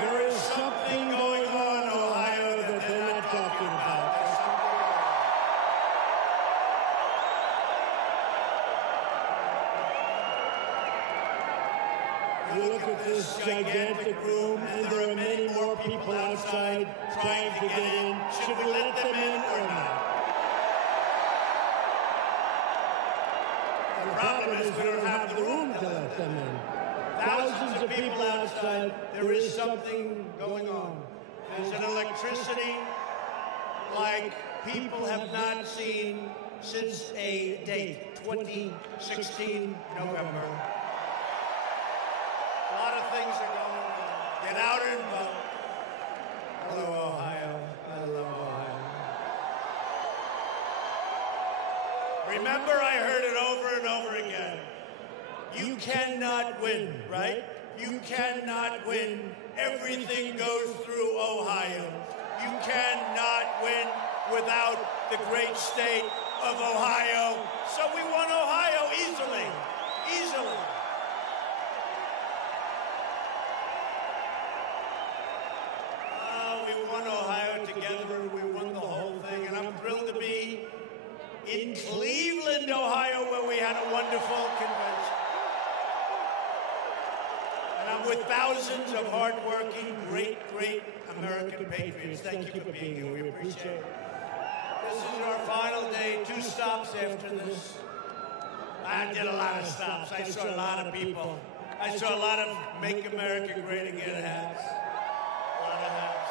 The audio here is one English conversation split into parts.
There is something going on in Ohio that they're not talking about. You look at this gigantic room, and there are many more people outside trying to get in. Should we let them in or not? The problem is we don't have the room to let them in. Thousands of people outside, there is something going on. There's an electricity like people have not seen since a date, 2016 November. A lot of things are going on. Get out and vote. Hello, Ohio. I love Ohio. Remember, I heard it over and over again. You cannot win, right? You cannot win. Everything goes through Ohio. You cannot win without the great state of Ohio. So we won Ohio easily. Easily. We won Ohio together. We won the whole thing. And I'm thrilled to be in Cleveland, Ohio, where we had a wonderful convention. And I'm with thousands of hardworking, great American patriots. Thank you for being here. We appreciate it. This is our final day. 2 stops after this. I did a lot of stops. I saw a lot of people. I saw a lot of Make America Great Again hats. A lot of hats.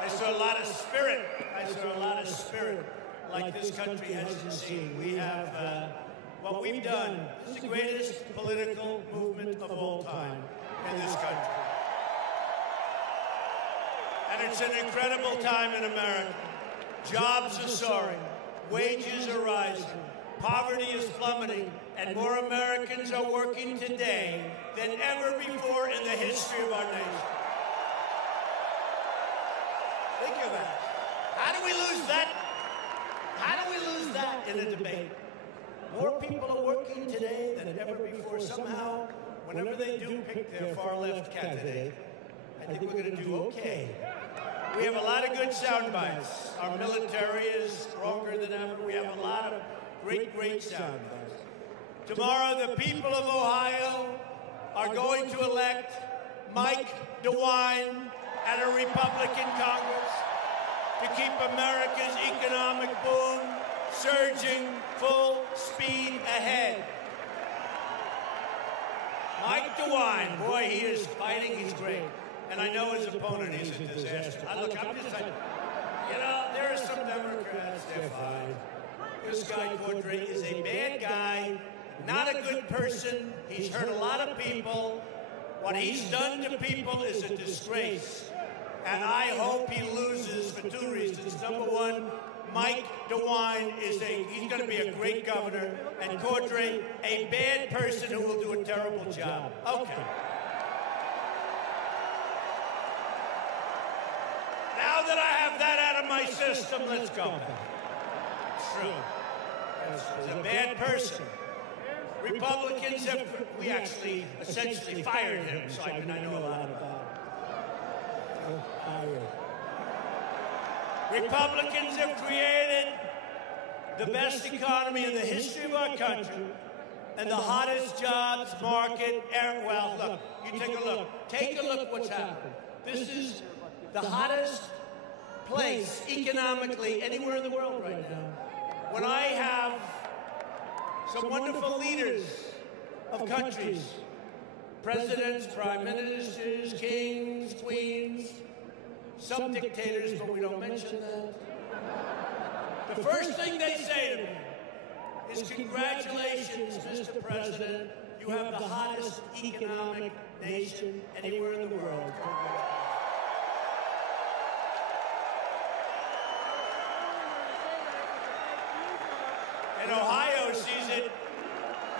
I saw a lot of spirit. I saw a lot of spirit like this country hasn't seen. We have, what we've done is the greatest political movement of all time in this country. And it's an incredible time in America. Jobs are soaring. Wages are rising. Poverty is plummeting. And more Americans are working today than ever before in the history of our nation. Think of that. How do we lose that? How do we lose that in a debate? More people are working today than ever before. Somehow, whenever they do pick their far-left candidate, I think we're going to do okay. We have a lot of good sound bites. Our military is stronger than ever. We have a lot of great sound bites. Tomorrow, the people of Ohio are going to elect Mike DeWine and a Republican Congress to keep America's economic boom surging full speed ahead. Mike DeWine, boy, he is fighting, he's great. And I know his opponent is a disaster. Look, I'm just saying, you know, there are some Democrats, they're fine. This guy, Cordray, is a bad guy, not a good person. He's hurt a lot of people. What he's done to people is a disgrace. And I hope he loses for 2 reasons. Number one, Mike DeWine he's going to be a great governor, and Cordray, a bad person who will do a terrible job. Okay. Now that I have that out of my system, let's go. It's true. He's a bad person. Republicans we actually essentially fired him, so I know a lot about it. Republicans have created the best economy in the history of our country and the hottest jobs market ever. Well, look, you take a look. Take a look what's happened. This is the hottest place economically anywhere in the world right now. When I have some wonderful leaders of countries, presidents, prime ministers, kings, queens, some dictators, but we don't mention that. The first thing they say to me is, congratulations, Mr. President, you have the hottest economic nation anywhere in the world. And Ohio sees it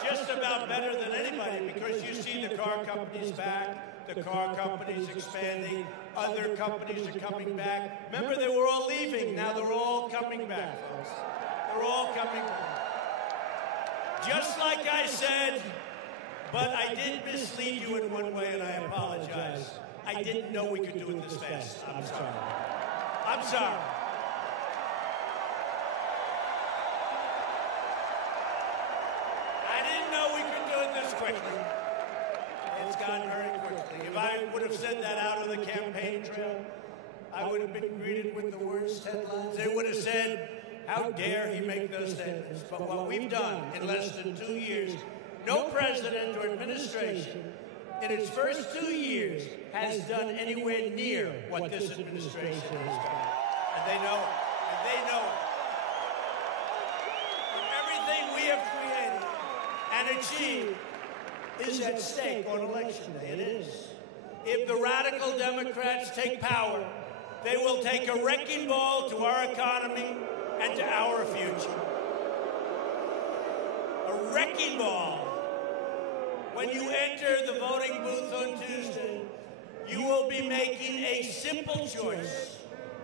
just about better than anybody, because you see the car companies back, the car companies expanding, other companies are coming back. Remember, they were all leaving. Now they're all coming back, folks. They're all coming back. Just like I said, But I did mislead you in one way, and I apologize. I didn't know we could do it this fast. I'm sorry. I'm sorry. I didn't know we could do it this quickly. It's gone very quickly. If I would have said that out on the campaign trail, I would have been greeted with the worst headlines. They would have said, how dare he make those statements? But what we've done in less than 2 years, no president or administration in its first 2 years has done anywhere near what this administration has done. And they know it. And they know it. Everything we have created and achieved is at stake on Election Day. It is. If the radical Democrats take power, they will take a wrecking ball to our economy and to our future. A wrecking ball. When you enter the voting booth on Tuesday, you will be making a simple choice.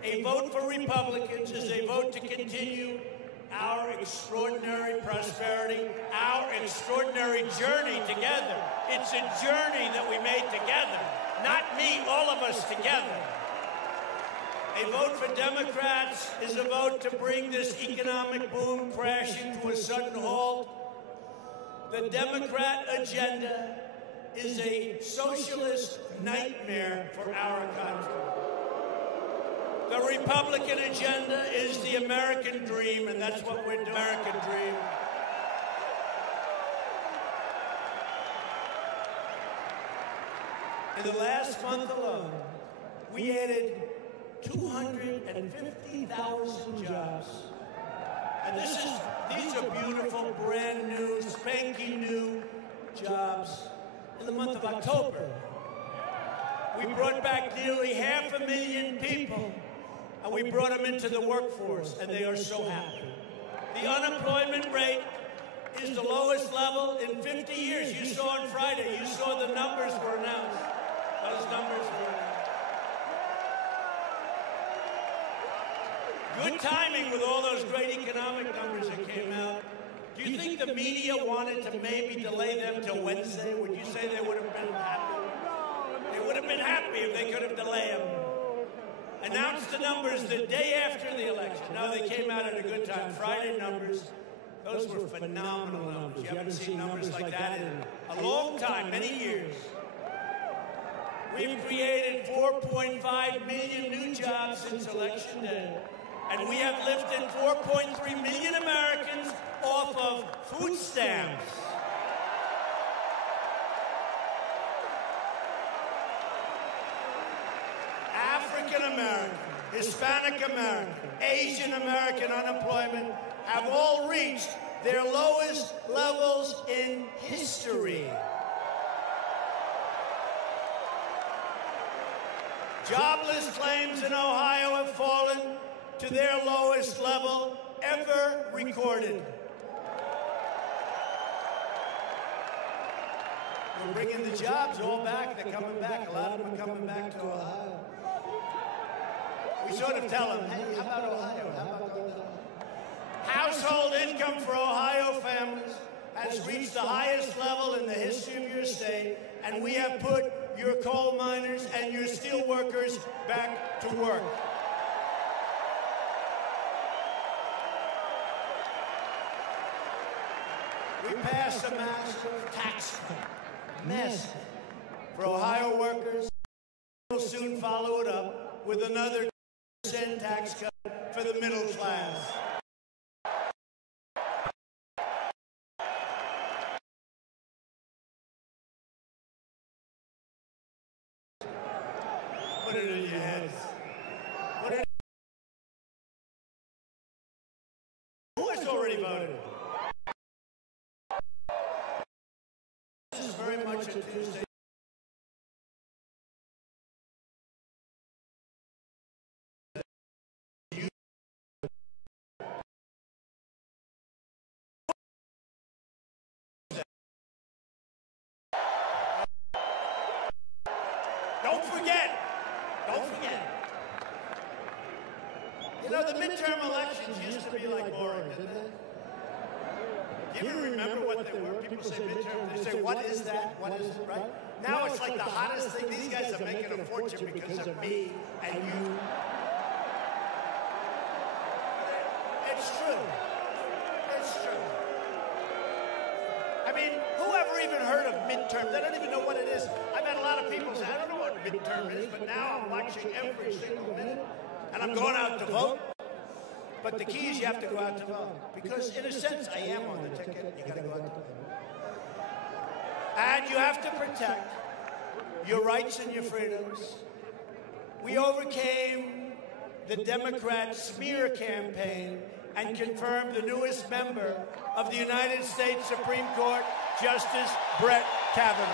A vote for Republicans is a vote to continue our extraordinary prosperity, our extraordinary journey together. It's a journey that we made together, not me, all of us together. A vote for Democrats is a vote to bring this economic boom crashing to a sudden halt. The Democrat agenda is a socialist nightmare for our country. The Republican agenda is the American dream, and that's what we're doing. American dream. In the last month alone, we added 250,000 jobs. And these are beautiful, brand new, spanking new jobs. In the month of October, we brought back nearly 500,000 people, and we brought them into the workforce, and they are so happy. The unemployment rate is the lowest level in 50 years. You saw on Friday, you saw the numbers were announced. Those numbers were announced. Good timing with all those great economic numbers that came out. Do you think the media wanted to maybe delay them till Wednesday? Would you say they would have been happy? They would have been happy if they could have delayed them. Announced the numbers the day after the election. No, they came out at a good time. Friday numbers, those were phenomenal numbers. You haven't seen numbers like that in a long time, many years. We've created 4.5 million new jobs since Election Day. And we have lifted 4.3 million Americans off of food stamps. African American, Hispanic American, Asian American unemployment have all reached their lowest levels in history. Jobless claims in Ohio have fallen to their lowest level ever recorded. We're bringing the jobs all back. They're coming back. A lot of them are coming back to Ohio. We sort of tell them, hey, how about Ohio? How about going to Ohio? Household income for Ohio families has reached the highest level in the history of your state, and we have put your coal miners and your steel workers back to work. We passed a massive tax cut, massive, for Ohio workers. We'll soon follow it up with another 10% tax cut for the middle class. Put it in your heads. Put it. Who has already voted? This is very much a Tuesday. Don't forget. You know, the midterm elections used to be like boring, didn't they? Do you even remember what they were? People say midterm. They say, what is that? What is it, right? Now it's like the hottest thing. These guys are making a fortune because of me and you. It's true. It's true. I mean, whoever even heard of midterm? They don't even know what it is. I've had a lot of people say, I don't know what midterm is, but now I'm watching every single minute. And I'm going out to vote. But the key is you have to go out to vote. Because in a sense, I am on the ticket. You got to go out to vote. And you have to protect your rights and your freedoms. We overcame the Democrat smear campaign and confirmed the newest member of the United States Supreme Court, Justice Brett Kavanaugh.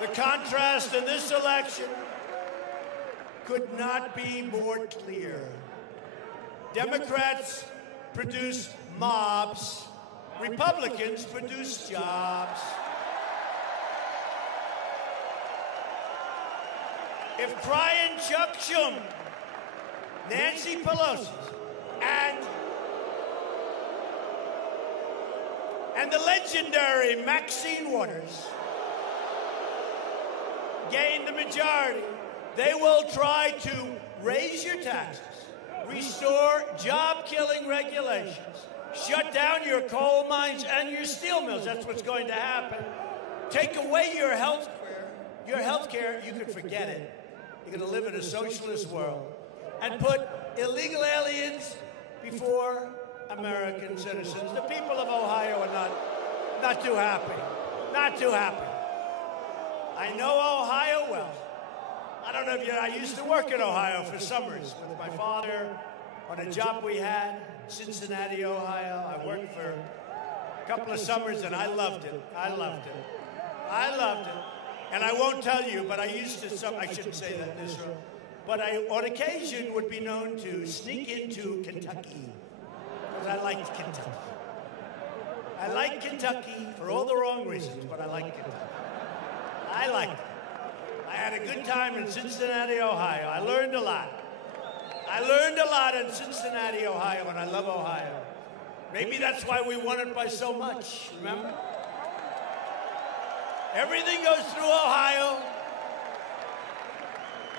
The contrast in this election could not be more clear. Democrats produce mobs, Republicans produce jobs. If crying Chuck Schumer, Nancy Pelosi, and the legendary Maxine Waters gain the majority, they will try to raise your taxes, restore job-killing regulations, shut down your coal mines and your steel mills. That's what's going to happen. Take away your health care, you could forget it. You're going to live in a socialist world. And put illegal aliens before American citizens. The people of Ohio are not too happy. Not too happy. I know Ohio well. I don't know if I used to work in Ohio for summers with my father on a job we had in Cincinnati, Ohio. I worked for a couple of summers and I loved it. I loved it. I loved it. And I won't tell you, but I used to, I shouldn't say that in this room, but I, on occasion, would be known to sneak into Kentucky, because I liked Kentucky. I like Kentucky for all the wrong reasons, but I like Kentucky. I liked it. I had a good time in Cincinnati, Ohio. I learned a lot. I learned a lot in Cincinnati, Ohio, and I love Ohio. Maybe that's why we won it by so much, remember? Everything goes through Ohio.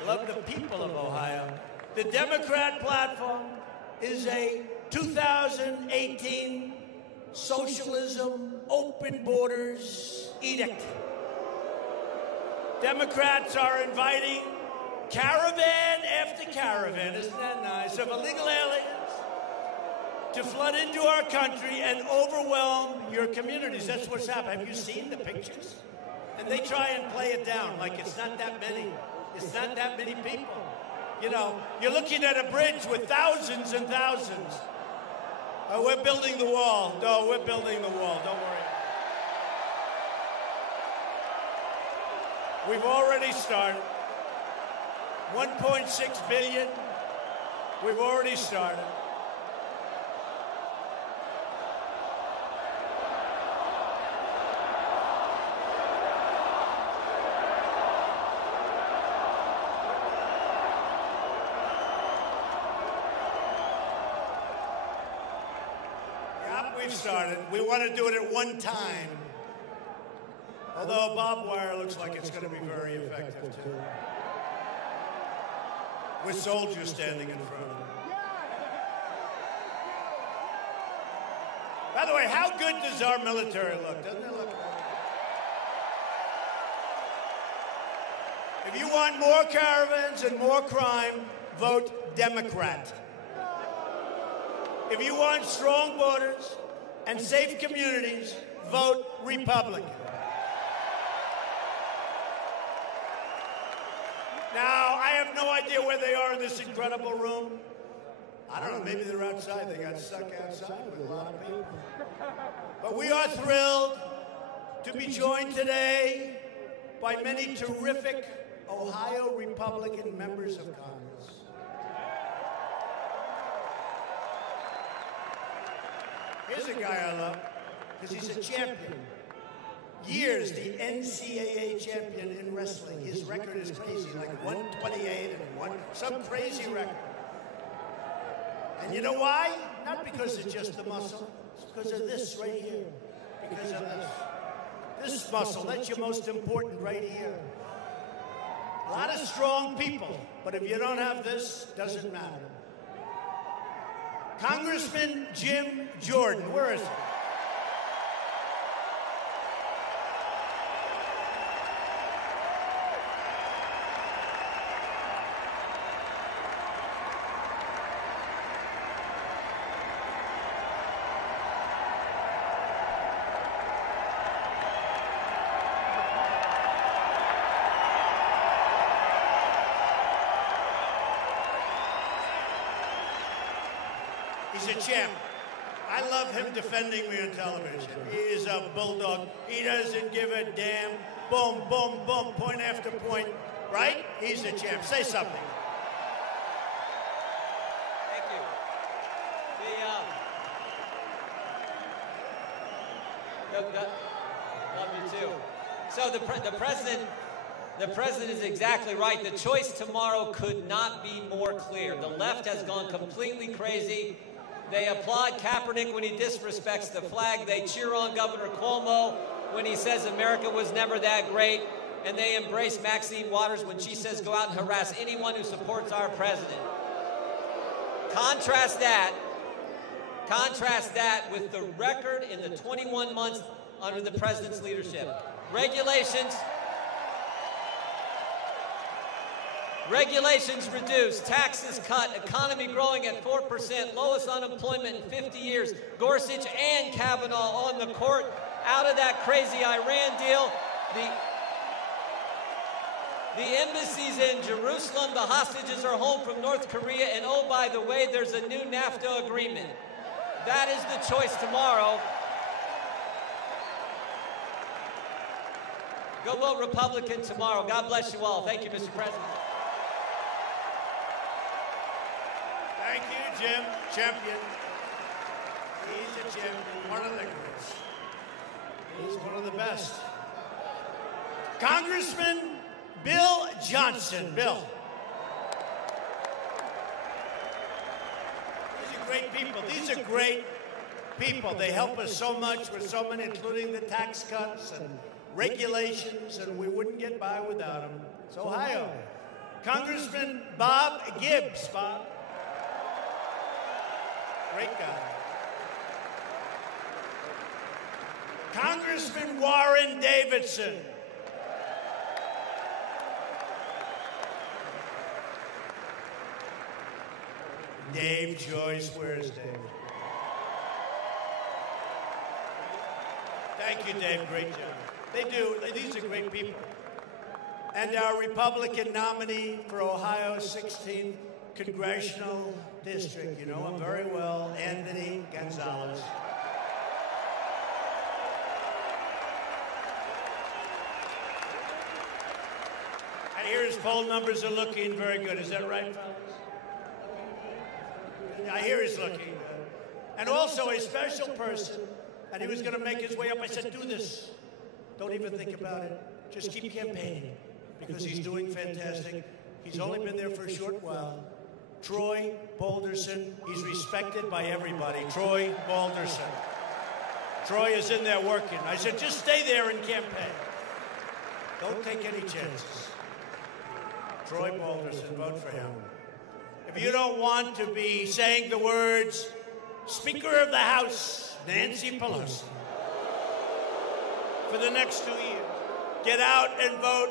I love the people of Ohio. The Democrat platform is a 2018 socialism, open borders edict. Democrats are inviting caravan after caravan, isn't that nice, of illegal aliens to flood into our country and overwhelm your communities. That's what's happening. Have you seen the pictures? And they try and play it down like it's not that many. It's not that many people. You know, you're looking at a bridge with thousands and thousands. Oh, we're building the wall. No, we're building the wall. Don't worry. We've already started. 1.6 billion. We've already started. We've started. We want to do it at one time. Although barbed wire looks like it's going to be very effective, too. With soldiers standing in front of them. By the way, how good does our military look? Doesn't it look good? If you want more caravans and more crime, vote Democrat. If you want strong borders and safe communities, vote Republican. Now, I have no idea where they are in this incredible room. I don't know, maybe they're outside. They got stuck outside with a lot of people. But we are thrilled to be joined today by many terrific Ohio Republican members of Congress. Here's a guy I love, because he's a champion. years the NCAA champion in wrestling. His record is crazy, like 128 and some crazy record. And you know why? Not because it's just the muscle. It's because of this right here. Because of this. This muscle, that's your most important right here. A lot of strong people, but if you don't have this, doesn't matter. Congressman Jim Jordan, where is he? He's a champ. I love him defending me on television. He is a bulldog. He doesn't give a damn. Boom, boom, boom, point after point. Right? He's a champ. Say something. Thank you. Love you too. So the president is exactly right. The choice tomorrow could not be more clear. The left has gone completely crazy. They applaud Kaepernick when he disrespects the flag. They cheer on Governor Cuomo when he says America was never that great. And they embrace Maxine Waters when she says go out and harass anyone who supports our president. Contrast that with the record in the 21 months under the president's leadership. Regulations reduced, taxes cut, economy growing at 4%, lowest unemployment in 50 years. Gorsuch and Kavanaugh on the court, out of that crazy Iran deal. The embassy's in Jerusalem, the hostages are home from North Korea, and oh, by the way, there's a new NAFTA agreement. That is the choice tomorrow. Go vote Republican tomorrow. God bless you all. Thank you, Mr. President. Thank you, Jim. Champion. He's a champion. One of the greats. He's one of the best. Congressman Bill Johnson. Bill. These are great people. These are great people. They help us so much with so many, including the tax cuts and regulations, and we wouldn't get by without them. It's Ohio. Congressman Bob Gibbs. Bob. Great guy. Congressman Warren Davidson. Dave Joyce, where's Dave? Thank you, Dave. Great job. They do. These are great people. And our Republican nominee for Ohio's 16th Congressional District. You know him very well, Anthony Gonzalez. I hear his poll numbers are looking very good. Is that right, fellas? I hear he's looking good. And also a special person, and he was going to make his way up. I said, do this. Don't even think about it. Just keep campaigning, because he's doing fantastic. He's only been there for a short while. Troy Balderson, he's respected by everybody. Troy Balderson. Troy is in there working. I said, just stay there and campaign. Don't take any chances. Troy Balderson, vote for him. If you don't want to be saying the words, Speaker of the House, Nancy Pelosi, for the next 2 years, get out and vote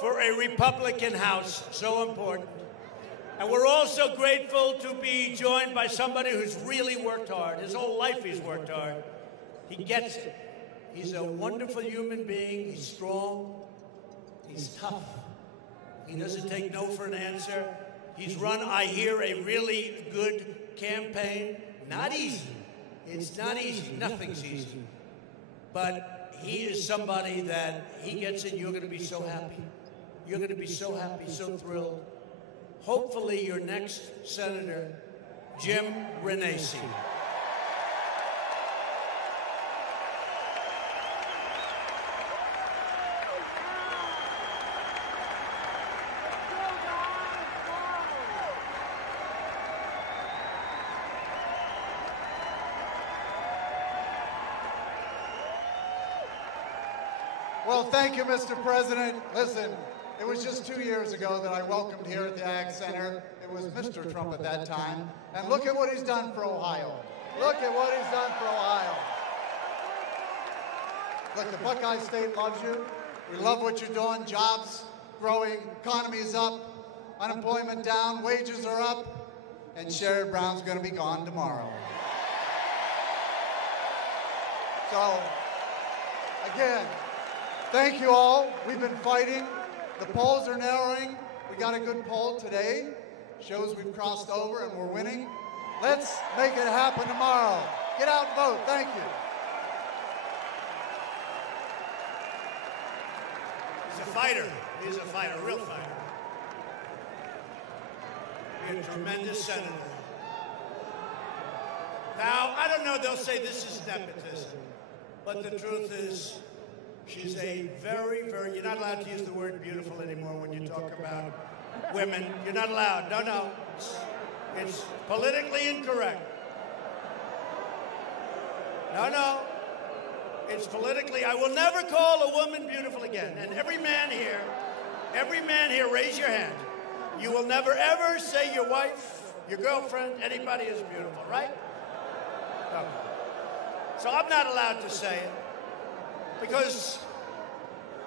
for a Republican House. So important. And we're also grateful to be joined by somebody who's really worked hard. His whole life he's worked hard. He gets it. He's a wonderful human being. He's strong. He's tough. He doesn't take no for an answer. He's run, I hear, a really good campaign. Not easy. It's not easy. Nothing's easy. But he is somebody that he gets it. You're going to be so happy. You're going to be so happy, so thrilled. Hopefully your next senator, Jim Renacci. Well, thank you, Mr. President. Listen, it was just 2 years ago that I welcomed here at the Ag Center. It was Mr. Trump at that time. And look at what he's done for Ohio. Look at what he's done for Ohio. Look, the Buckeye State loves you. We love what you're doing. Jobs growing, economy is up, unemployment down, wages are up, and Sherrod Brown's going to be gone tomorrow. So, again, thank you all. We've been fighting. The polls are narrowing. We got a good poll today. Shows we've crossed over and we're winning. Let's make it happen tomorrow. Get out and vote. Thank you. He's a fighter. He's a fighter, a real fighter. He's a tremendous senator. Now, I don't know, they'll say this is nepotism, but the truth is, she's a very, you're not allowed to use the word beautiful anymore when you talk about women. You're not allowed. No. It's politically incorrect. No. It's politically, I will never call a woman beautiful again. And every man here, raise your hand. You will never, ever say your wife, your girlfriend, anybody is beautiful, right? No. So I'm not allowed to say it because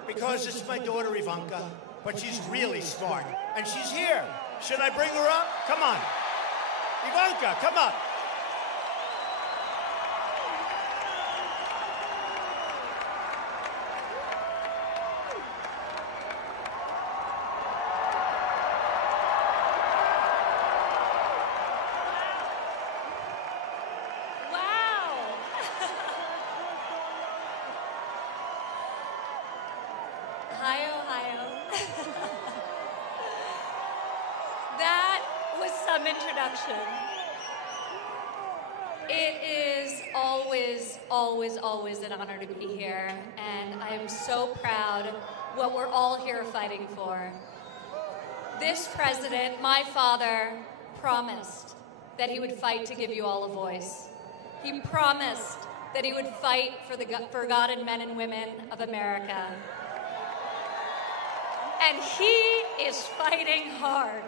it's my daughter Ivanka, but she's really smart. And she's here. Should I bring her up? Come on. Ivanka, come up. That was some introduction. It is always an honor to be here, and I am so proud what we're all here fighting for. This president, my father, promised that he would fight to give you all a voice. He promised that he would fight for the forgotten men and women of America. And he is fighting hard.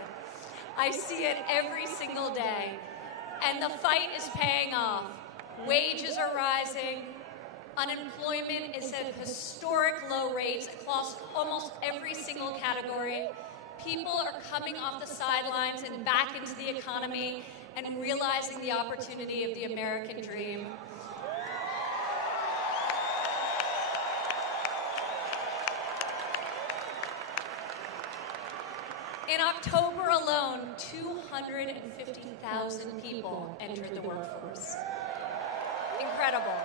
I see it every single day. And the fight is paying off. Wages are rising. Unemployment is at historic low rates across almost every single category. People are coming off the sidelines and back into the economy and realizing the opportunity of the American dream. In October alone, 250,000 people entered the workforce. Incredible.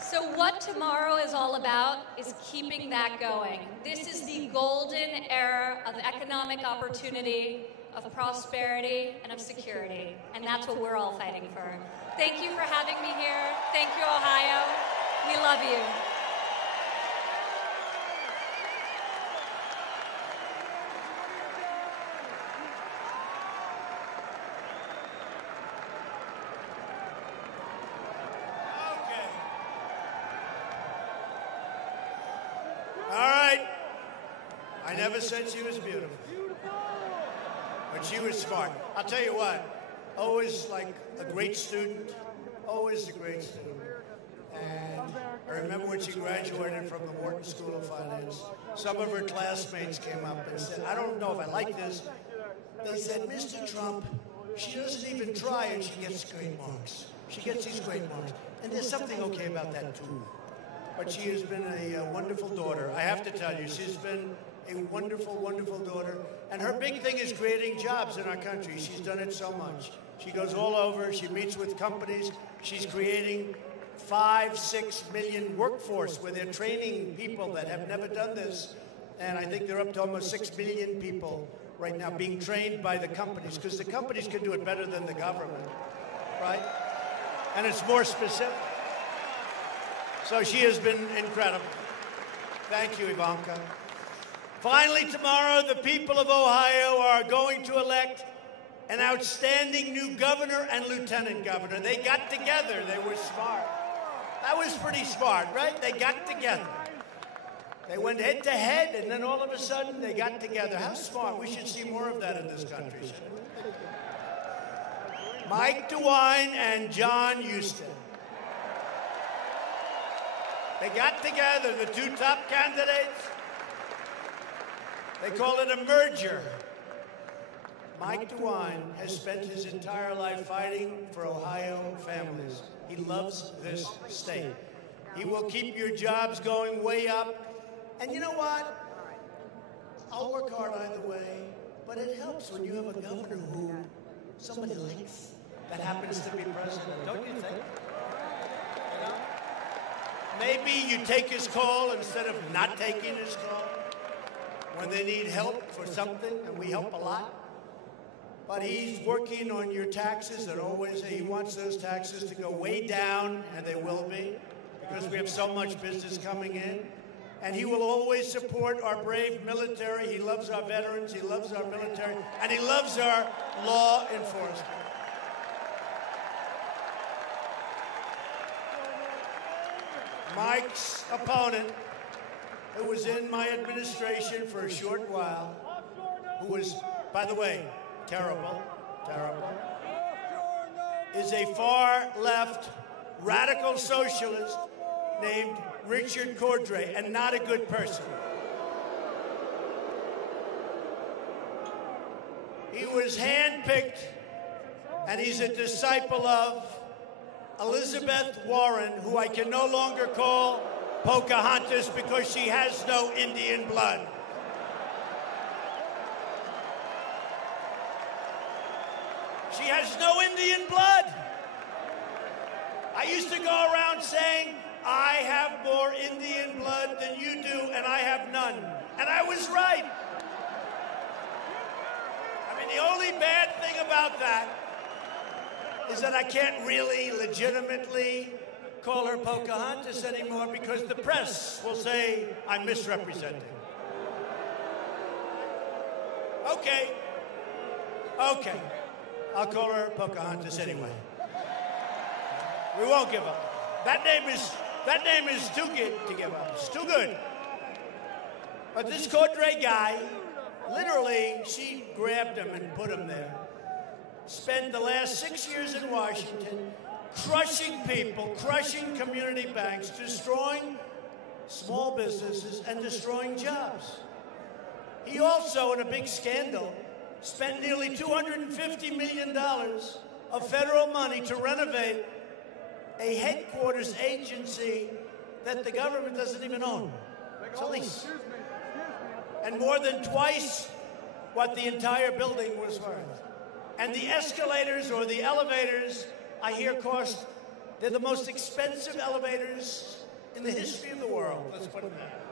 So what tomorrow is all about is keeping that going. This is the golden era of economic opportunity, of prosperity, and of security. And that's what we're all fighting for. Thank you for having me here. Thank you, Ohio. We love you. I never said she was beautiful, but she was smart. I'll tell you what, always like a great student, always a great student. And I remember when she graduated from the Wharton School of Finance, some of her classmates came up and said, I don't know if I like this. They said, Mr. Trump, she doesn't even try and she gets great marks. She gets these great marks. And there's something okay about that too. But she has been a wonderful daughter. I have to tell you, she's been a wonderful, wonderful daughter. And her big thing is creating jobs in our country. She's done it so much. She goes all over. She meets with companies. She's creating 5-6 million workforce where they're training people that have never done this. And I think they're up to almost 6 million people right now being trained by the companies, because the companies can do it better than the government, right? And it's more specific. So she has been incredible. Thank you, Ivanka. Finally, tomorrow, the people of Ohio are going to elect an outstanding new governor and lieutenant governor. They got together. They were smart. That was pretty smart, right? They got together. They went head to head, and then all of a sudden they got together. How smart. We should see more of that in this country, shouldn't we? Mike DeWine and John Huston. They got together, the two top candidates. They call it a merger. Mike DeWine has spent his entire life fighting for Ohio families. He loves this state. He will keep your jobs going way up. And you know what? I'll work hard either way, but it helps when you have a governor who somebody likes that happens to be president, don't you think? You know? Maybe you take his call instead of not taking his call when they need help for something, and we help a lot. But he's working on your taxes, and always he wants those taxes to go way down, and they will be, because we have so much business coming in. And he will always support our brave military. He loves our veterans, he loves our military, and he loves our law enforcement. Mike's opponent, who was in my administration for a short while, who was, by the way, terrible, is a far-left radical socialist named Richard Cordray, and not a good person. He was handpicked, and he's a disciple of Elizabeth Warren, who I can no longer call Pocahontas because she has no Indian blood. She has no Indian blood. I used to go around saying, I have more Indian blood than you do, and I have none. And I was right. I mean, the only bad thing about that is that I can't really legitimately call her Pocahontas anymore because the press will say I'm misrepresenting. Okay. I'll call her Pocahontas anyway. We won't give up. That name is too good to give up. It's too good. But this Cordray guy, literally, she grabbed him and put him there. Spent the last 6 years in Washington crushing people, crushing community banks, destroying small businesses, and destroying jobs. He also, in a big scandal, spent nearly $250 million of federal money to renovate a headquarters agency that the government doesn't even own. It's a lease. And more than twice what the entire building was worth. And the escalators or the elevators, I hear, they're the most expensive elevators in the history of the world. Let's put it that.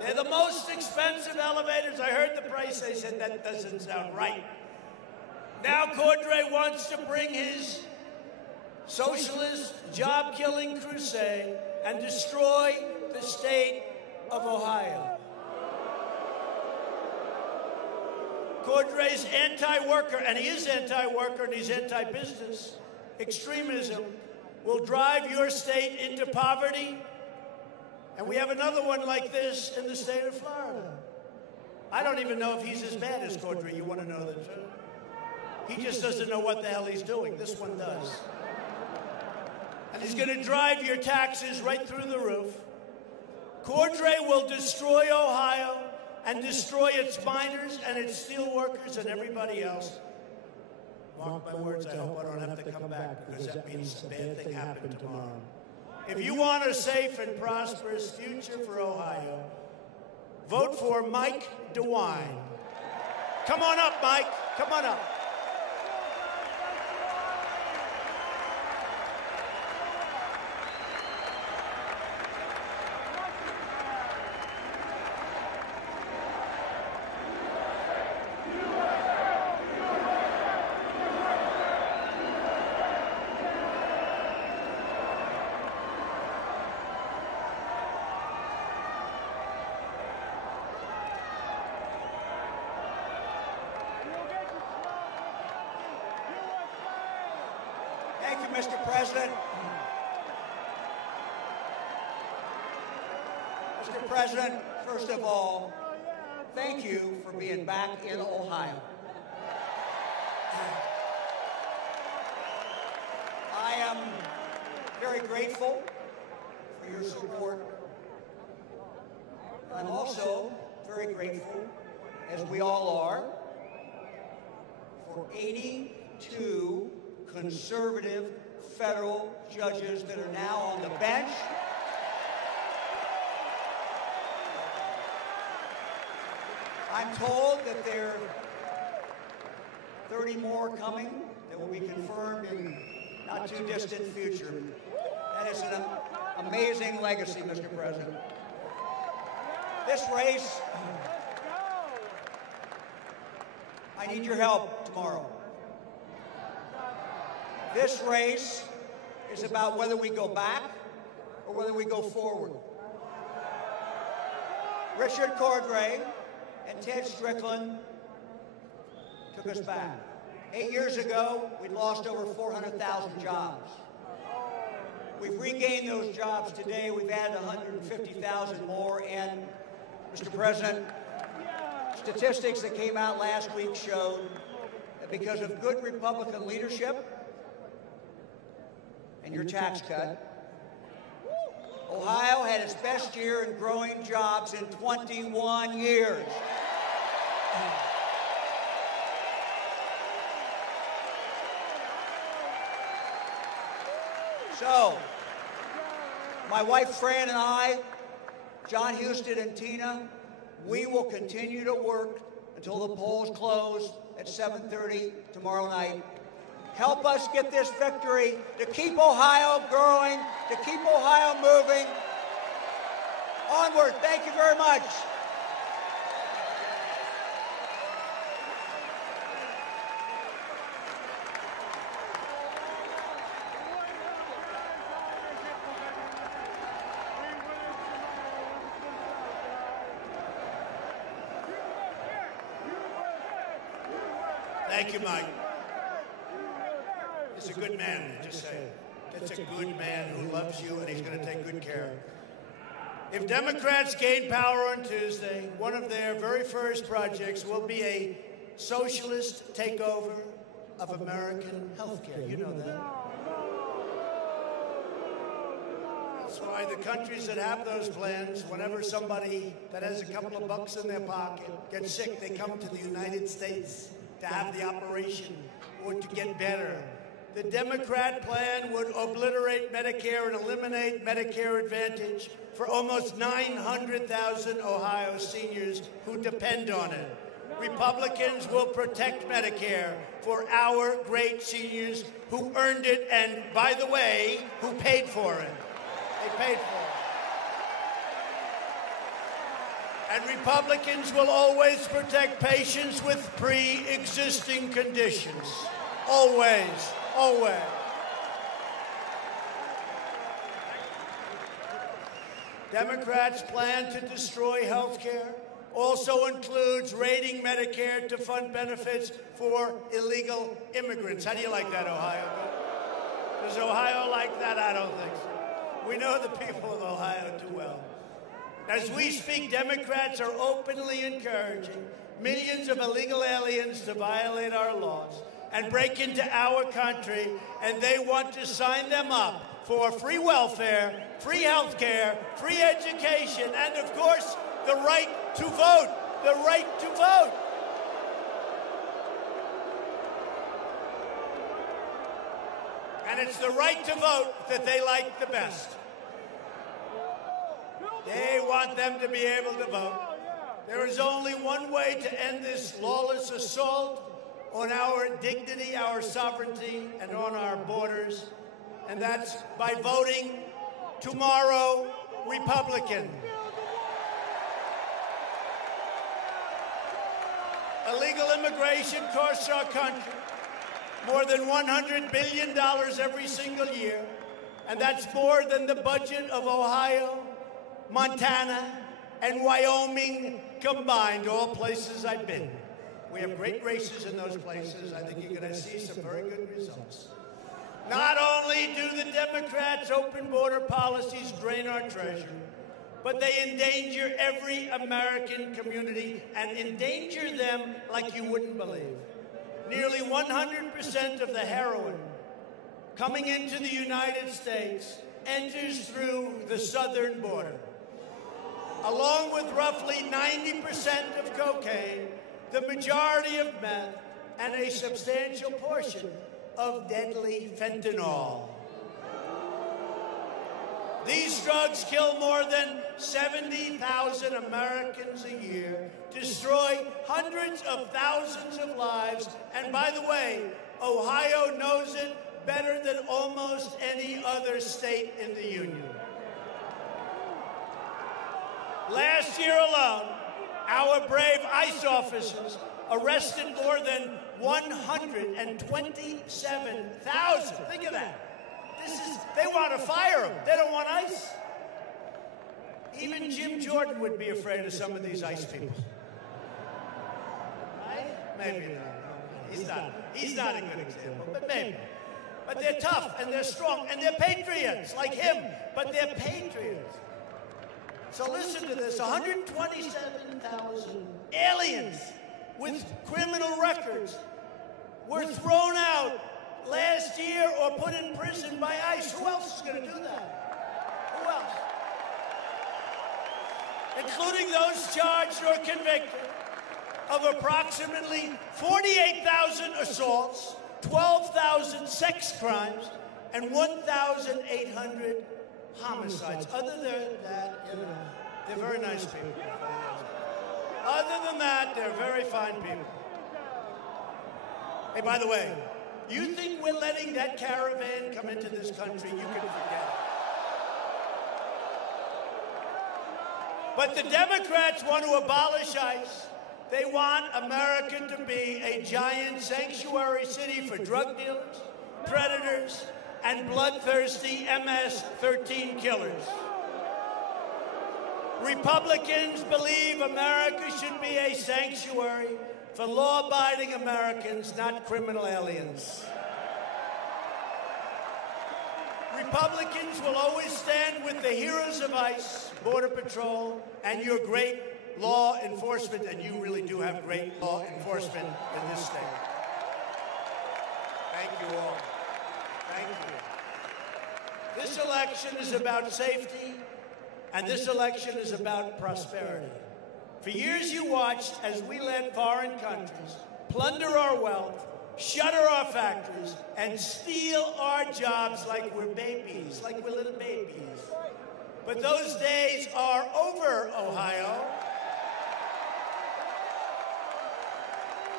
They're the most expensive elevators. I heard the price. They said that doesn't sound right. Now Cordray wants to bring his socialist, job-killing crusade and destroy the state of Ohio. Cordray's anti-worker, and he is anti-worker and he's anti-business, extremism will drive your state into poverty. And we have another one like this in the state of Florida. I don't even know if he's as bad as Cordray. You want to know the truth? He just doesn't know what the hell he's doing. This one does. And he's going to drive your taxes right through the roof. Cordray will destroy Ohio and destroy its miners and its steel workers and everybody else. Mark my words, I hope I don't have to come back because that means a bad thing happened tomorrow. If you want a safe and prosperous future for Ohio, vote for Mike DeWine. Come on up, Mike. Come on up. Thank you, Mr. President. Mr. President, first of all, thank you for being back in Ohio. I am very grateful for your support. I'm also very grateful, as we all are, for 82 conservative federal judges that are now on the bench. I'm told that there are 30 more coming that will be confirmed in not too distant future. That is an amazing legacy, Mr. President. This race, I need your help tomorrow. This race is about whether we go back or whether we go forward. Richard Cordray and Ted Strickland took us back. 8 years ago, we lost over 400,000 jobs. We've regained those jobs today. We've added 150,000 more. And, Mr. President, statistics that came out last week showed that because of good Republican leadership and your tax cut, Ohio had its best year in growing jobs in 21 years. So, my wife Fran and I, John Husted and Tina, we will continue to work until the polls close at 7:30 tomorrow night. Help us get this victory to keep Ohio growing, to keep Ohio moving. Onward. Thank you very much. Thank you, Mike. He's a good man, just say. That's a good man who loves you, and he's going to take good care. If Democrats gain power on Tuesday, one of their very first projects will be a socialist takeover of American health care. You know that. That's why the countries that have those plans, whenever somebody that has a couple of bucks in their pocket gets sick, they come to the United States to have the operation or to get better. The Democrat plan would obliterate Medicare and eliminate Medicare Advantage for almost 900,000 Ohio seniors who depend on it. Republicans will protect Medicare for our great seniors who earned it and, by the way, who paid for it. They paid for it. And Republicans will always protect patients with pre-existing conditions. Always. Always. Democrats' plan to destroy health care also includes raiding Medicare to fund benefits for illegal immigrants. How do you like that, Ohio? Does Ohio like that? I don't think so. We know the people of Ohio too well. As we speak, Democrats are openly encouraging millions of illegal aliens to violate our laws and break into our country, and they want to sign them up for free welfare, free health care, free education, and, of course, the right to vote. The right to vote. And it's the right to vote that they like the best. They want them to be able to vote. There is only one way to end this lawless assault on our dignity, our sovereignty, and on our borders, and that's by voting tomorrow Republican. Illegal immigration costs our country more than $100 billion every single year, and that's more than the budget of Ohio, Montana, and Wyoming combined, all places I've been. We have great races in those places. I think you're going to see some very good results. Not only do the Democrats' open border policies drain our treasury, but they endanger every American community and endanger them like you wouldn't believe. Nearly 100% of the heroin coming into the United States enters through the southern border. Along with roughly 90% of cocaine, the majority of meth, and a substantial portion of deadly fentanyl. These drugs kill more than 70,000 Americans a year, destroy hundreds of thousands of lives, and by the way, Ohio knows it better than almost any other state in the Union. Last year alone, our brave ICE officers arrested more than 127,000. Think of that. They want to fire them. They don't want ICE. Even Jim Jordan would be afraid of some of these ICE people. Right? Maybe not. He's not a good example, but maybe. But they're tough, and they're strong, and they're patriots, like him, but they're patriots. So listen to this, 127,000 aliens with criminal records were thrown out last year or put in prison by ICE. Who else is going to do that? Who else? Including those charged or convicted of approximately 48,000 assaults, 12,000 sex crimes, and 1,800 homicides. Other than that, they're very nice people. Other than that, they're very fine people. Hey, by the way, you think we're letting that caravan come into this country? You can forget it. But the Democrats want to abolish ICE. They want America to be a giant sanctuary city for drug dealers, predators, and bloodthirsty MS-13 killers. Republicans believe America should be a sanctuary for law-abiding Americans, not criminal aliens. Republicans will always stand with the heroes of ICE, Border Patrol, and your great law enforcement, and you really do have great law enforcement in this state. Thank you all. Thank you. This election is about safety, and this election is about prosperity. For years you watched as we let foreign countries plunder our wealth, shutter our factories, and steal our jobs like we're babies, like we're little babies. But those days are over, Ohio.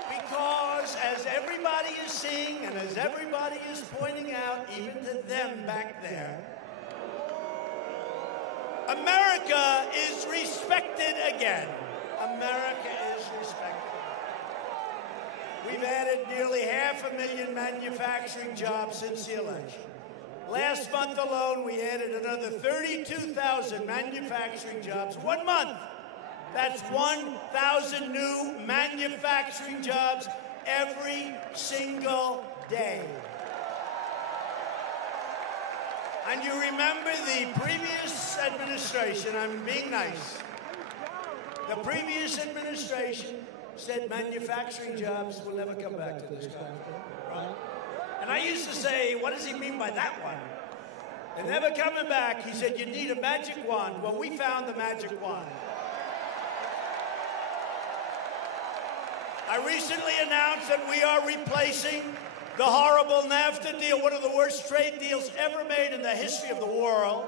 Because as everybody is seeing and as everybody is pointing out, even to them back there, America is respected again. America is respected. We've added nearly 500,000 manufacturing jobs since the election. Last month alone, we added another 32,000 manufacturing jobs. 1 month. That's 1,000 new manufacturing jobs every single day. And you remember the previous administration, I'm being nice, the previous administration said manufacturing jobs will never come back to this country. Right? And I used to say, what does he mean by that one? They're never coming back. He said, you need a magic wand. Well, we found the magic wand. I recently announced that we are replacing the horrible NAFTA deal, one of the worst trade deals ever made in the history of the world,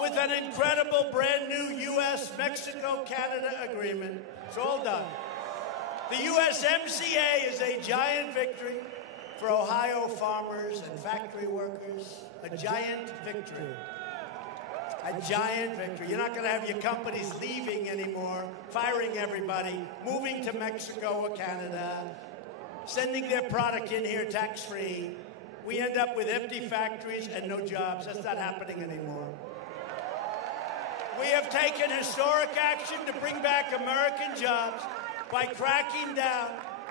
with an incredible brand new U.S.-Mexico-Canada agreement. It's all done. The USMCA is a giant victory for Ohio farmers and factory workers. A giant victory. A giant victory. You're not going to have your companies leaving anymore, firing everybody, moving to Mexico or Canada, sending their product in here tax-free. We end up with empty factories and no jobs. That's not happening anymore. We have taken historic action to bring back American jobs by cracking down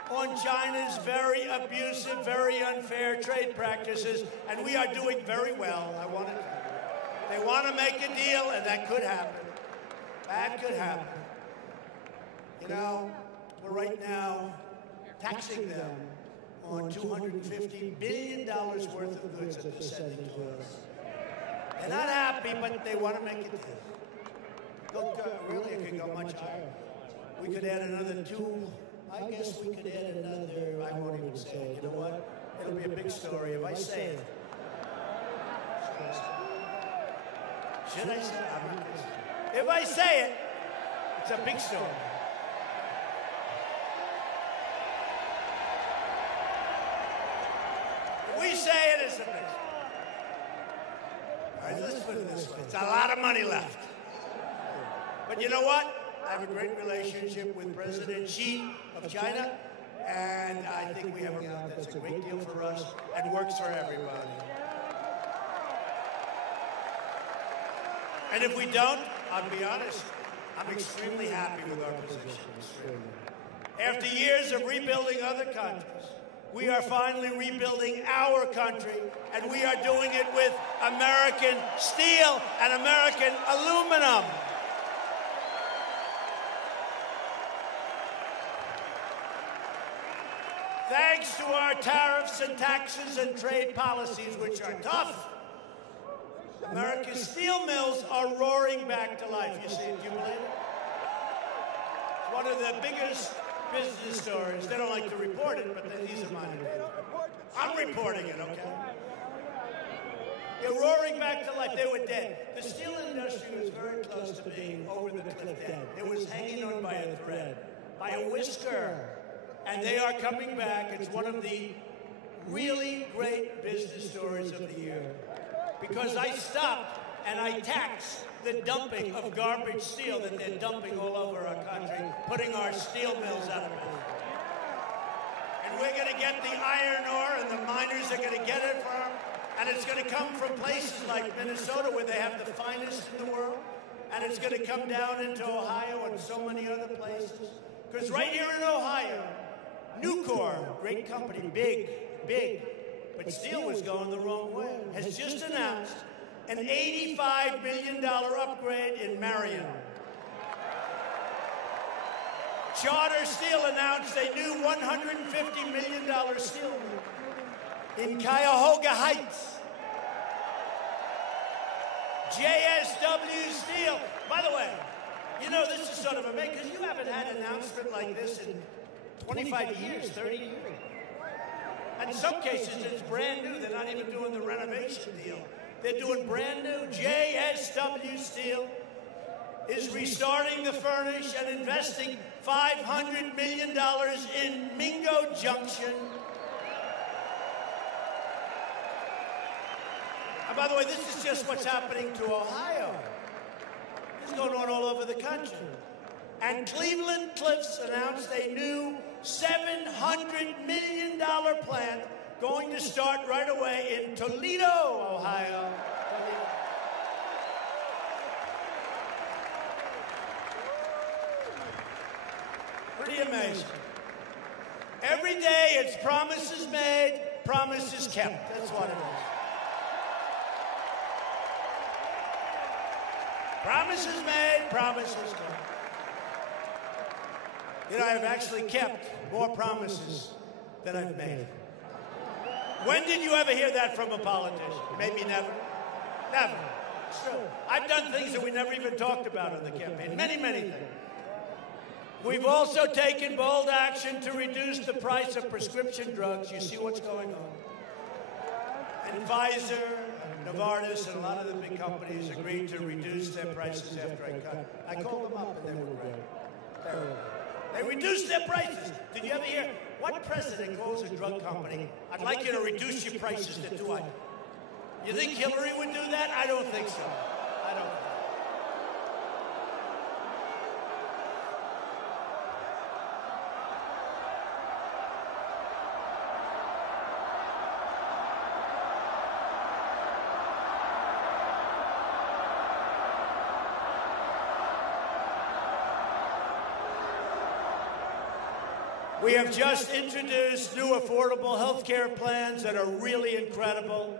on China's very abusive, very unfair trade practices, and we are doing very well. I want to tell you. They want to make a deal, and that could happen. That could happen. You know, we're right now taxing them on $250 billion worth of goods that they're sending to us. They're not happy, but they want to make it this. Look, really, it could go much higher. We could add another I guess we could add another, I won't even say it. You know what? It'll be a big story if I say it. Should I say it? I'm not gonna say it. If I say it, it's a big story. If we say it, it's a big story. All right, let's put it this way. It's a lot of money left. But you know what? I have a great relationship with President Xi of China, and I think we have that's a great deal for us and works for everybody. And if we don't, I'll be honest, I'm extremely happy with our position. After years of rebuilding other countries, we are finally rebuilding our country, and we are doing it with American steel and American aluminum. Thanks to our tariffs and taxes and trade policies, which are tough, America's steel mills are roaring back to life. You see it? Do you believe it? It's one of the biggest business stories. They don't like to report it, but these are mine. I'm reporting it, okay? They're roaring back to life. They were dead. The steel industry was very close to being over the cliff dead. It was hanging on by a thread, by a whisker. And they are coming back. It's one of the really great business stories of the year. Because I stopped and I taxed the dumping of garbage steel that they're dumping all over our country, putting our steel mills out of business. And we're going to get the iron ore, and the miners are going to get it from, and it's going to come from places like Minnesota, where they have the finest in the world, and it's going to come down into Ohio and so many other places. Because right here in Ohio, Nucor, great company, big, but steel was going the wrong way, has just announced an $85 million upgrade in Marion. Charter Steel announced a new $150 million steel mill in Cuyahoga Heights. JSW Steel. By the way, you know, this is sort of amazing, because you haven't had an announcement like this in 25 years, 30 years. In some cases, it's brand new. They're not even doing the renovation deal. They're doing brand new. JSW Steel is restarting the furnace and investing $500 million in Mingo Junction. And by the way, this is just what's happening to Ohio. This is going on all over the country. And Cleveland Cliffs announced a new $700 million plant going to start right away in Toledo, Ohio. Pretty amazing. Every day it's promises made, promises kept. That's what it is. Promises made, promises kept. You know, I've actually kept more promises than I've made. When did you ever hear that from a politician? Maybe never. Never. It's true. I've done things that we never even talked about in the campaign. Many, many things. We've also taken bold action to reduce the price of prescription drugs. You see what's going on. And Pfizer, Novartis, and a lot of the big companies agreed to reduce their prices after I cut. I called them up and they were great. They reduced their prices. Did you ever hear what president calls a drug company? I'd like you to reduce your prices to 2 items. You think Hillary would do that? I don't think so. I don't. We have just introduced new affordable health care plans that are really incredible,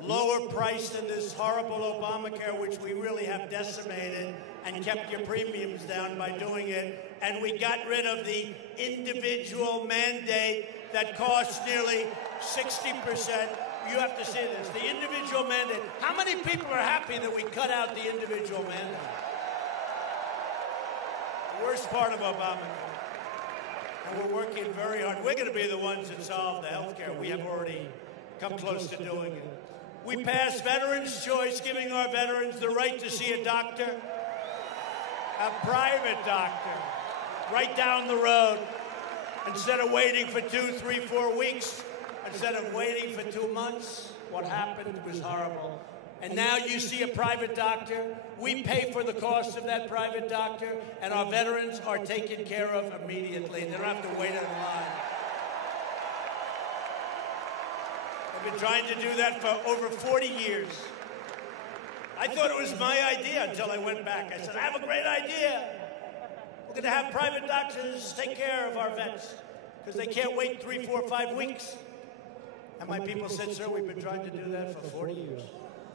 lower priced than this horrible Obamacare, which we really have decimated, and kept your premiums down by doing it. And we got rid of the individual mandate that costs nearly 60%. You have to see this, the individual mandate. How many people are happy that we cut out the individual mandate? The worst part of Obamacare. And we're working very hard. We're going to be the ones that solve the health care. We have already come close to doing it. We passed Veterans' Choice, giving our veterans the right to see a doctor, a private doctor, right down the road, instead of waiting for 2, 3, 4 weeks, instead of waiting for 2 months. What happened was horrible. And now you see a private doctor. We pay for the cost of that private doctor, and our veterans are taken care of immediately. They don't have to wait in line. I've been trying to do that for over 40 years. I thought it was my idea until I went back. I said, I have a great idea. We're going to have private doctors take care of our vets because they can't wait 3, 4, 5 weeks. And my people said, sir, we've been trying to do that for 40 years.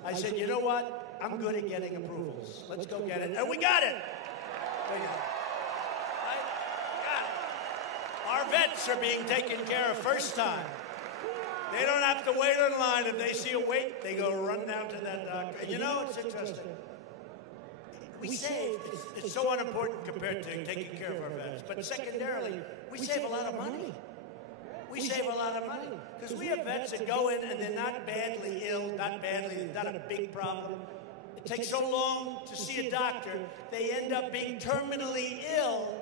I said, you know what? I'm good at getting approvals. Let's go get it. And we got it. We got it. Right? Got it. Our vets are being taken care of first time. They don't have to wait in line. If they see a wait, they go run down to that doctor. And you know, it's interesting. We save. It's so unimportant compared to taking care of our vets. But secondarily, we save a lot of money. We save a lot of money because we have vets that go in and they're not badly ill, not a big problem. It takes so long to see a doctor, they end up being terminally ill,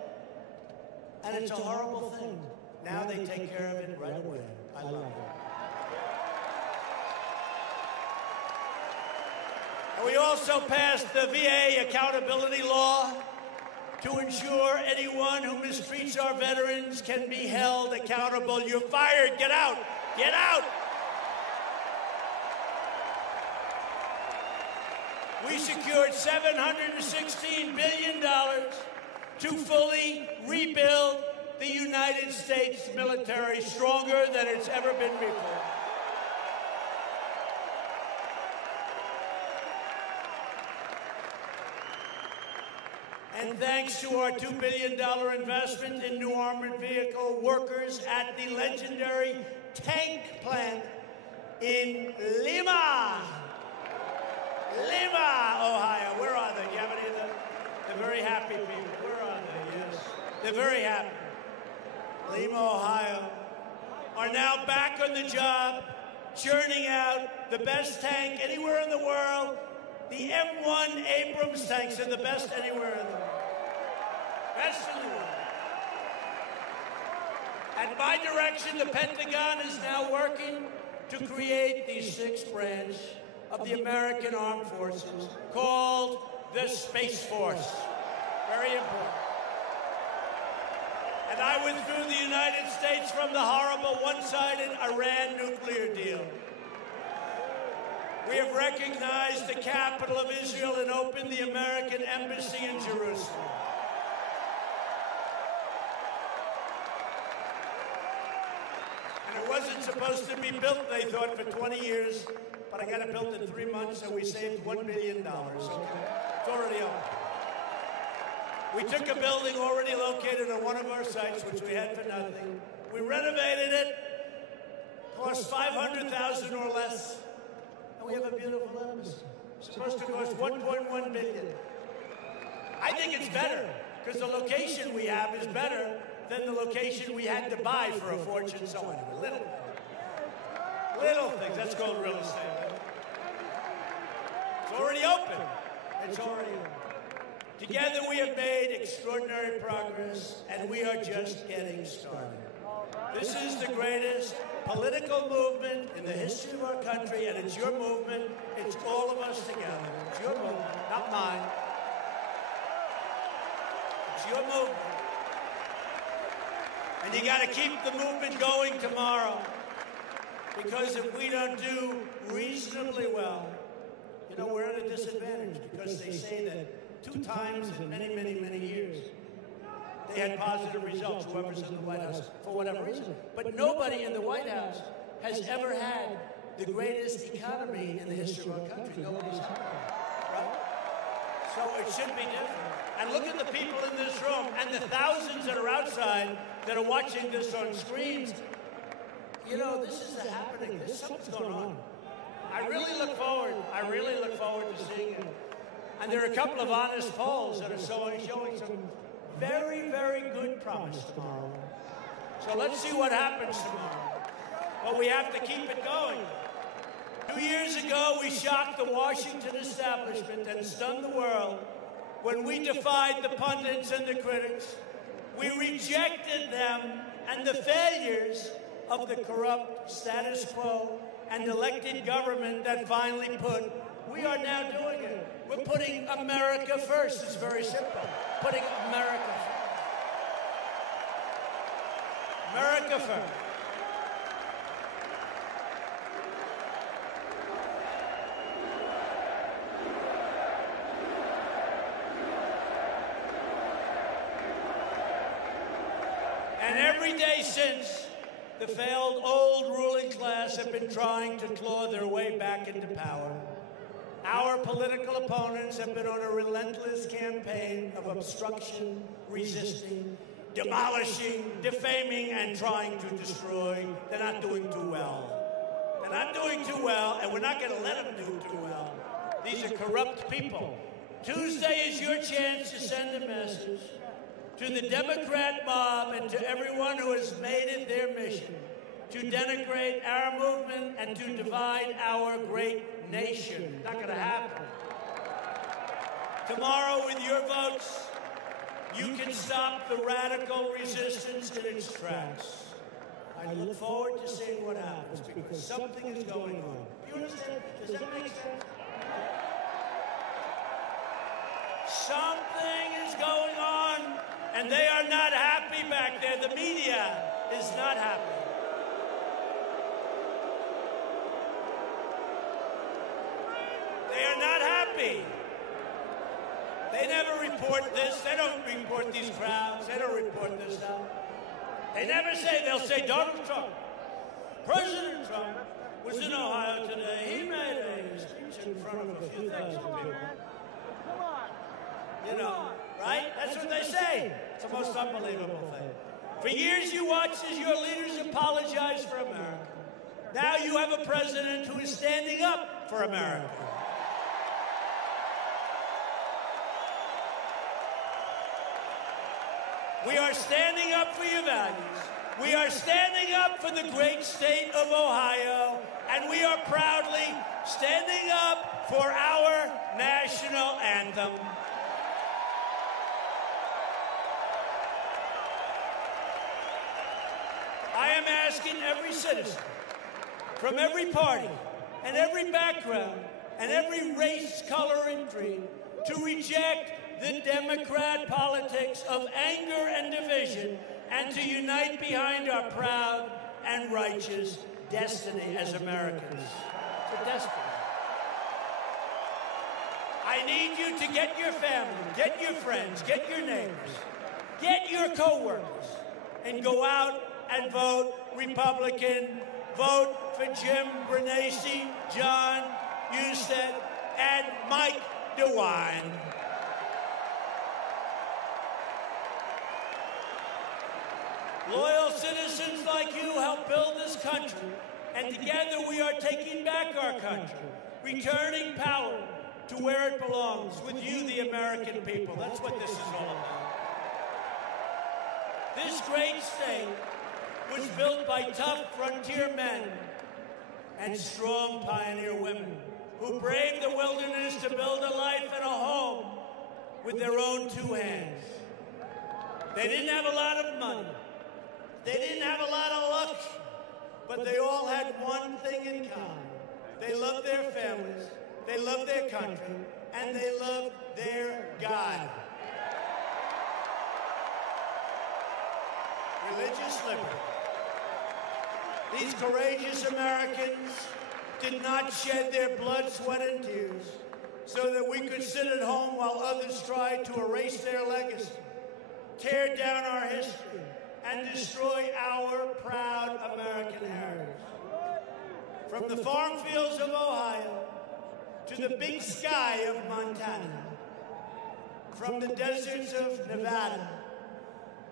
and it's a horrible thing. Now they take care of it right away. I love it. And we also passed the VA accountability law to ensure anyone who mistreats our veterans can be held accountable. You're fired. Get out. Get out. We secured $716 billion to fully rebuild the United States military stronger than it's ever been before. And thanks to our $2 billion investment in new armored vehicle workers at the legendary tank plant in Lima, Ohio. Where are they? You have any of them? They're very happy people. Where are they? Yes. They're very happy. Lima, Ohio, are now back on the job, churning out the best tank anywhere in the world. The M1 Abrams tanks are the best anywhere in the world. Best in the world. At my direction, the Pentagon is now working to create the 6th branch of the American Armed Forces called the Space Force. Very important. And I withdrew the United States from the horrible one-sided Iran nuclear deal. We have recognized the capital of Israel and opened the American embassy in Jerusalem. And it wasn't supposed to be built, they thought, for 20 years, but I got it built in 3 months, and we saved $1 billion. It's already open. We took a building already located on one of our sites, which we had for nothing. We renovated it, cost $500,000 or less. And we have a beautiful embassy. It's supposed to cost $1.1 billion. I think it's better, because the location we have is better than the location we had to buy for a fortune. So anyway, little things. That's called real estate. It's already open. It's already open. Together we have made extraordinary progress, and we are just getting started. This is the greatest political movement in the history of our country, and it's your movement. It's all of us together. It's your movement, not mine. It's your movement. And you got to keep the movement going tomorrow, because if we don't do reasonably well, you know, we're at a disadvantage, because they say that 2 times in many, many, many years, they had positive results, whoever's in the White House, for whatever reason. But nobody in the White House has ever had the greatest economy in the history of our country. Nobody's had that, right? So it should be different. And look at the people in this room and the thousands that are outside that are watching this on screens. You know, this is happening. There's something's going on. I really look forward to seeing it. And there are a couple of honest polls that are showing some very, very good promise tomorrow. So let's see what happens tomorrow. But we have to keep it going. 2 years ago, we shocked the Washington establishment and stunned the world when we defied the pundits and the critics. We rejected them and the failures of the corrupt status quo and elected government that finally put. We are now doing it. We're putting America first. It's very simple. Putting America first. America first. And every day since, the failed old ruling class have been trying to claw their way back into power. Our political opponents have been on a relentless campaign of obstruction, resisting, demolishing, defaming, and trying to destroy. They're not doing too well. They're not doing too well, and we're not going to let them do too well. These are corrupt people. Tuesday is your chance to send a message to the Democrat mob and to everyone who has made it their mission to denigrate our movement and to divide our great nation. Not going to happen. Tomorrow, with your votes, you can stop the radical resistance in its tracks. I look forward to seeing what happens because something is going on. Do you understand? Does that make sense? Something is going on. And they are not happy back there. The media is not happy. They are not happy. They never report this. They don't report these crowds. They don't report this stuff. They never say, they'll say, Donald Trump, President Trump was in Ohio today. He made a speech in front of a few thousand people. You know, right? That's what they say. It's the most unbelievable thing. For years you watched as your leaders apologize for America. Now you have a president who is standing up for America. We are standing up for your values. We are standing up for the great state of Ohio, and we are proudly standing up for our national anthem. I am asking every citizen from every party and every background and every race, color, and creed to reject the Democrat politics of anger and division and to unite behind our proud and righteous destiny as Americans. It's a destiny. I need you to get your family, get your friends, get your neighbors, get your co-workers, and go out and vote Republican. Vote for Jim Bernanke, John Husted, and Mike DeWine. Loyal citizens like you help build this country, and together we are taking back our country, returning power to where it belongs, with you, the American people. That's what this is all about. This great state was built by tough frontier men and strong pioneer women who braved the wilderness to build a life and a home with their own two hands. They didn't have a lot of money. They didn't have a lot of luck, but they all had one thing in common. They loved their families, they loved their country, and they loved their God. Religious liberty. These courageous Americans did not shed their blood, sweat, and tears so that we could sit at home while others tried to erase their legacy, tear down our history, and destroy our proud American heritage. From the farm fields of Ohio to the big sky of Montana, from the deserts of Nevada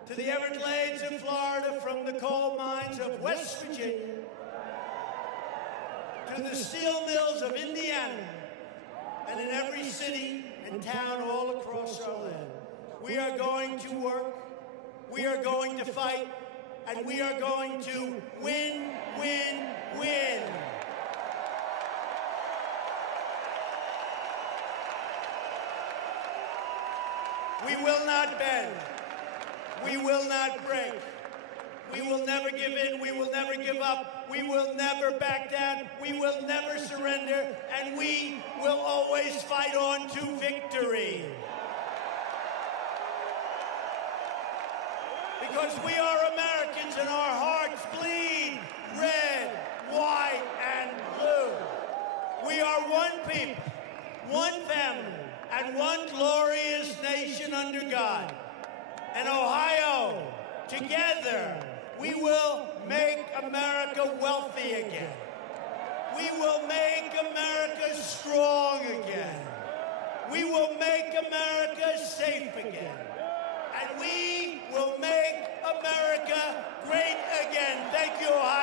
to the Everglades of Florida, from the coal mines of West Virginia to the steel mills of Indiana, and in every city and town all across our land. We are going to work, we are going to fight, and we are going to win, win, win. We will not bend. We will not break. We will never give in. We will never give up. We will never back down. We will never surrender. And we will always fight on to victory. Because we are Americans and our hearts bleed red, white, and blue. We are one people, one family, and one glorious nation under God. And Ohio, together, we will make America wealthy again. We will make America strong again. We will make America safe again. And we will make America great again. Thank you, Ohio.